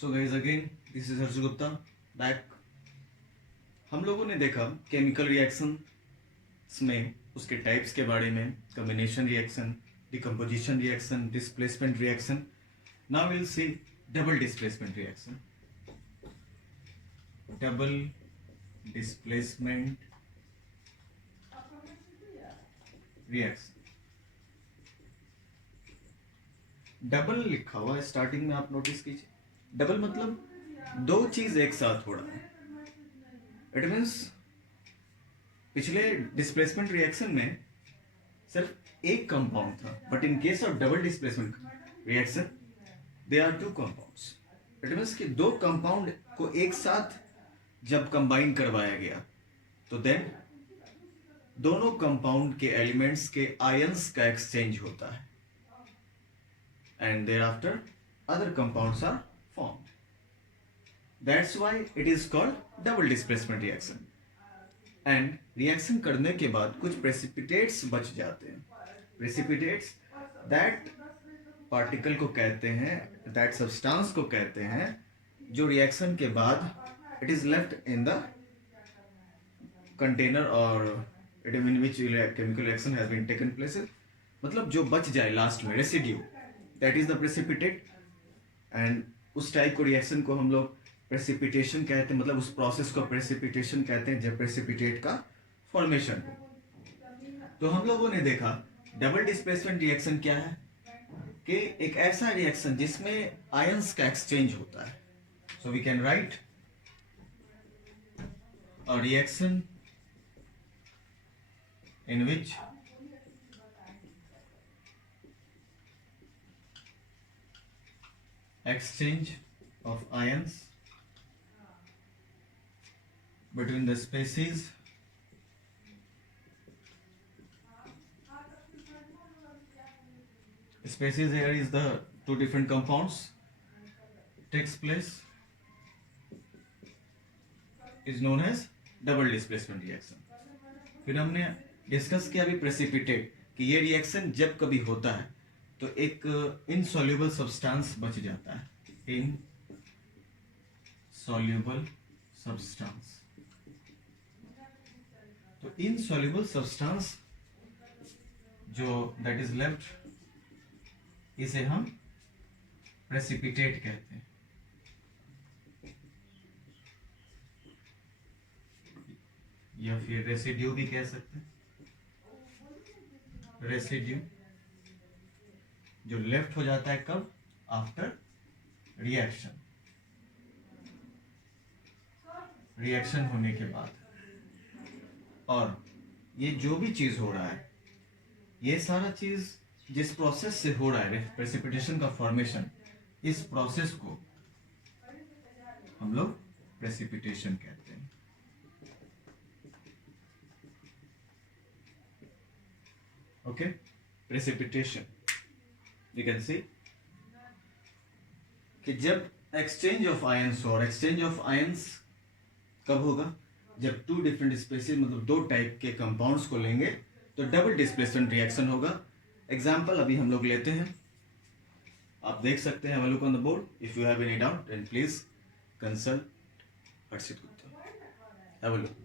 So guys again this is Harsh Gupta back. हम लोगों ने देखा केमिकल रिएक्शंस में उसके टाइप्स के बारे में, combination reaction, decomposition reaction, displacement reaction. Now will see double displacement reaction. Double displacement reaction. Double लिखा हुआ है स्टार्टिंग में, आप नोटिस कीजिए। डबल मतलब दो चीज एक साथ हो रहा है। इट मीन्स पिछले डिस्प्लेसमेंट रिएक्शन में सिर्फ एक कंपाउंड था, but in case of double displacement reaction they are two compounds. It means कि दो कंपाउंड को एक साथ जब कंबाइन करवाया गया तो देन दोनों कंपाउंड के एलिमेंट्स के आयंस का एक्सचेंज होता है and thereafter other compounds are formed. That's why it is called double displacement reaction. And reaction करने के बाद कुछ प्रेसिपिटेट्स बच जाते हैं। प्रेसिपिटेट्स दैट पार्टिकल को कहते हैं, दैट सब्सटेंस को कहते हैं जो रिएक्शन के बाद it is left in the container और it in which chemical reaction has been taken place. मतलब जो बच जाए लास्ट में, residue, that is the precipitate. And उस टाइप को रिएक्शन को हम लोग प्रेसिपिटेशन कहते हैं, मतलब उस प्रोसेस को प्रेसिपिटेशन कहते हैं जब प्रेसिपिटेट का फॉर्मेशन हो। तो हम लोगों ने देखा डबल डिस्प्लेसमेंट रिएक्शन क्या है कि एक ऐसा रिएक्शन जिसमें आयंस का एक्सचेंज होता है। So we can write a reaction in which exchange of ions between the species here is the two different compounds takes place is known as double displacement reaction। फिर हमने discuss किया अभी precipitate कि ये reaction जब कभी होता है तो एक इनसॉल्युबल सब्सटेंस बच जाता है। इनसॉल्युबल सब्सटेंस, तो इनसॉल्युबल सब्सटेंस जो दैट इज लेफ्ट, इसे हम प्रेसिपिटेट कहते हैं। या फिर रेसिड्यू भी कह सकते हैं। रेसिड्यू जो लेफ्ट हो जाता है कब? आफ्टर रिएक्शन, रिएक्शन होने के बाद। और ये जो भी चीज हो रहा है, ये सारा चीज जिस प्रोसेस से हो रहा है प्रेसिपिटेशन का फॉर्मेशन, इस प्रोसेस को हम लोग प्रेसिपिटेशन कहते हैं। Okay, precipitation you can see कि जब एक्सचेंज ऑफ आयंस हो, और एक्सचेंज ऑफ आयंस कब होगा? जब टू डिफरेंट स्पेसीज, मतलब दो टाइप के कंपाउंड्स को लेंगे तो डबल डिस्प्लेसमेंट रिएक्शन होगा। एग्जांपल अभी हम लोग लेते हैं, आप देख सकते हैं, look on the board. If you have any doubt then please consult Harshit Gupta, have a look.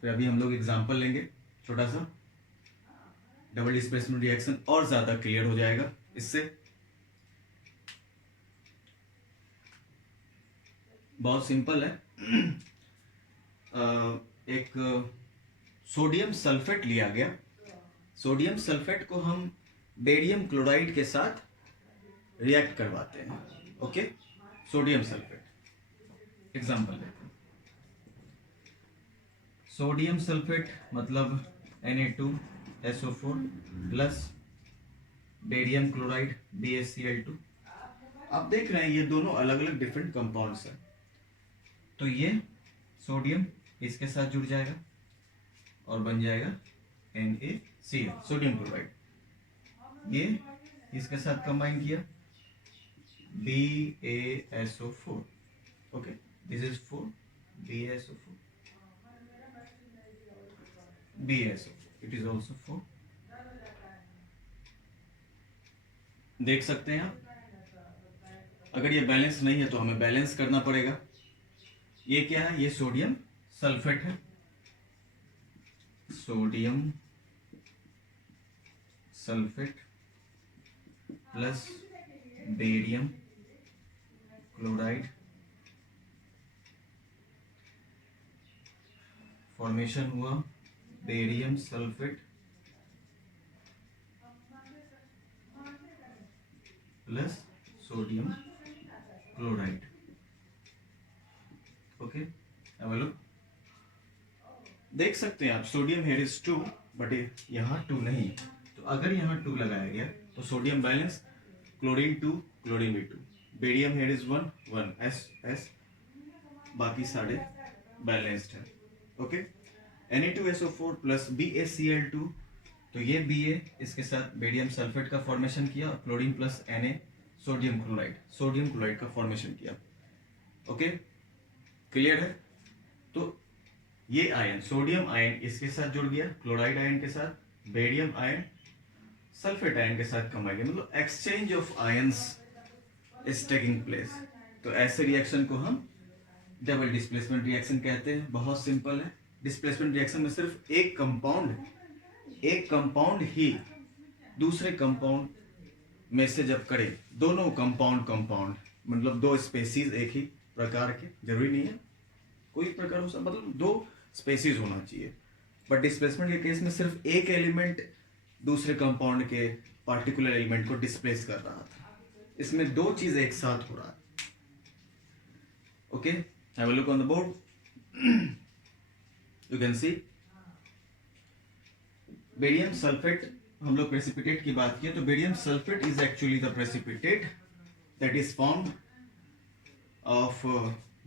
फिर अभी हम लोग एग्जांपल लेंगे छोटा सा, डबल डिस्प्लेसमेंट रिएक्शन और ज्यादा क्लियर हो जाएगा इससे। बहुत सिंपल है। एक सोडियम सल्फेट लिया गया, सोडियम सल्फेट को हम बेरियम क्लोराइड के साथ रिएक्ट करवाते हैं। ओके, सोडियम सल्फेट एग्जांपल लेते हैं। सोडियम सल्फेट मतलब Na2SO4 plus barium chloride BaCl2। आप देख रहे हैं ये दोनों अलग अलग डिफरेंट कंपाउंड्स हैं। तो ये सोडियम इसके साथ जुड़ जाएगा और बन जाएगा NaCl, सोडियम क्लोराइड। ये इसके साथ कंबाइन किया BaSO4। Okay, this is 4 BaSO4, BaSO4, it is also 4। देख सकते हैं आप अगर ये बैलेंस नहीं है तो हमें बैलेंस करना पड़ेगा। ये क्या है? ये सोडियम सल्फेट है, sodium sulphate plus barium chloride, formation हुआ barium sulphate plus sodium chloride. Okay, अब लोग देख सकते हैं आप, सोडियम हेयर इज 2 बट यहाँ 2 नहीं, तो अगर यहाँ 2 लगाया गया तो सोडियम बैलेंस, क्लोरीन 2, क्लोरीन भी 2, बेरियम हेयर इज 1 1 एस, बाकी सारे बैलेंस्ड है। ओके, Na2SO4 प्लस BaCl2, तो ये Ba इसके साथ बेरियम सल्फेट का फॉर्मेशन किया, chlorine plus Na sodium chloride का फॉर्मेशन किया। ओके, क्लियर है? तो ये आयन, सोडियम आयन इसके साथ जुड़ गया क्लोराइड आयन के साथ, बेरियम आयन सल्फेट आयन के साथ कमाया गया, मतलब exchange of ions is taking place. तो ऐसे रिएक्शन को हम डबल डिस्प्लेसमेंट रिएक्शन कहते हैं। बहुत सिंपल है। डिस्प्लेसमेंट रिएक्शन में सिर्फ एक कंपाउंड ही दूसरे कंपाउंड में से जब करे, दोनों कंपाउंड मतलब दो स्पेसीज एक ही प्रकार के, जरूरी नहीं है कोई प्रकार हो, मतलब दो स्पेसीज होना चाहिए। बट डिस्प्लेसमेंट के केस में सिर्फ एक एलिमेंट दूसरे कंपाउंड के पार्टिकुलर एलिमेंट को डिस्प्लेस कर रहा था, इसमें दो चीज एक साथ हो रहा है। Okay, have a look on the board, you can see barium sulphate. हम लोग प्रेसिपिटेट की बात किए तो barium sulphate is actually the precipitate that is formed of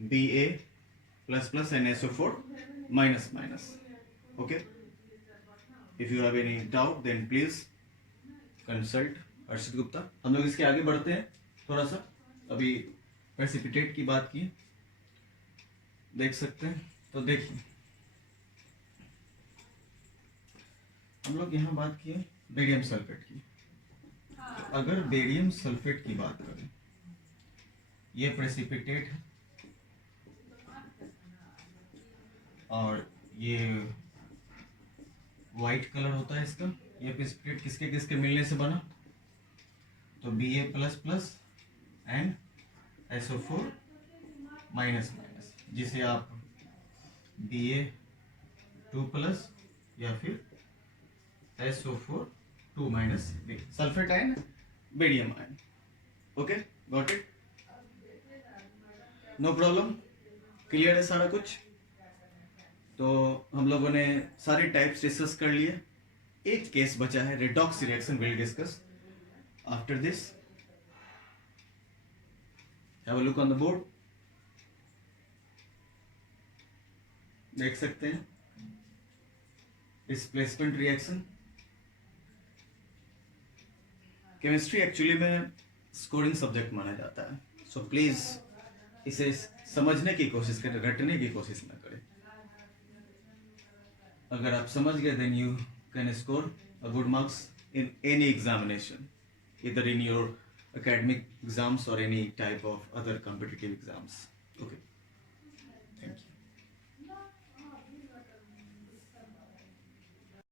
Ba plus plus and SO4 minus minus. Okay, if you have any doubt then please consult Arshit Gupta. हम लोग इसके आगे बढ़ते हैं थोड़ा सा, अभी प्रेसिपिटेट की बात की, देख सकते हैं। तो देखिए हम लोग यहाँ बात किए बेरियम सल्फेट की। तो अगर बेरियम सल्फेट की बात करें, ये प्रेसिपिटेट है और ये वाइट कलर होता है इसका। ये प्रेसिपिटेट किसके किसके मिलने से बना? तो Ba plus plus and SO4 minus minus, जिसे आप Ba2 प्लस या फिर SO4 2 minus sulphate ion, barium ion. Okay, got it? No problem, clear है सारा कुछ? तो हम लोगों ने सारे टाइप्स डिस्कस कर लिए। एक केस बचा है, redox reaction, will discuss after this. Have a look on the board, देख सकते हैं डिस्प्लेसमेंट रिएक्शन। केमिस्ट्री एक्चुअली में स्कोरिंग सब्जेक्ट माना जाता है, सो प्लीज इसे समझने की कोशिश करें, रटने की कोशिश ना करें। अगर आप समझ गए then you can score a good marks in any examination, either in your academic exams or any type of other competitive exams. Okay, thank you.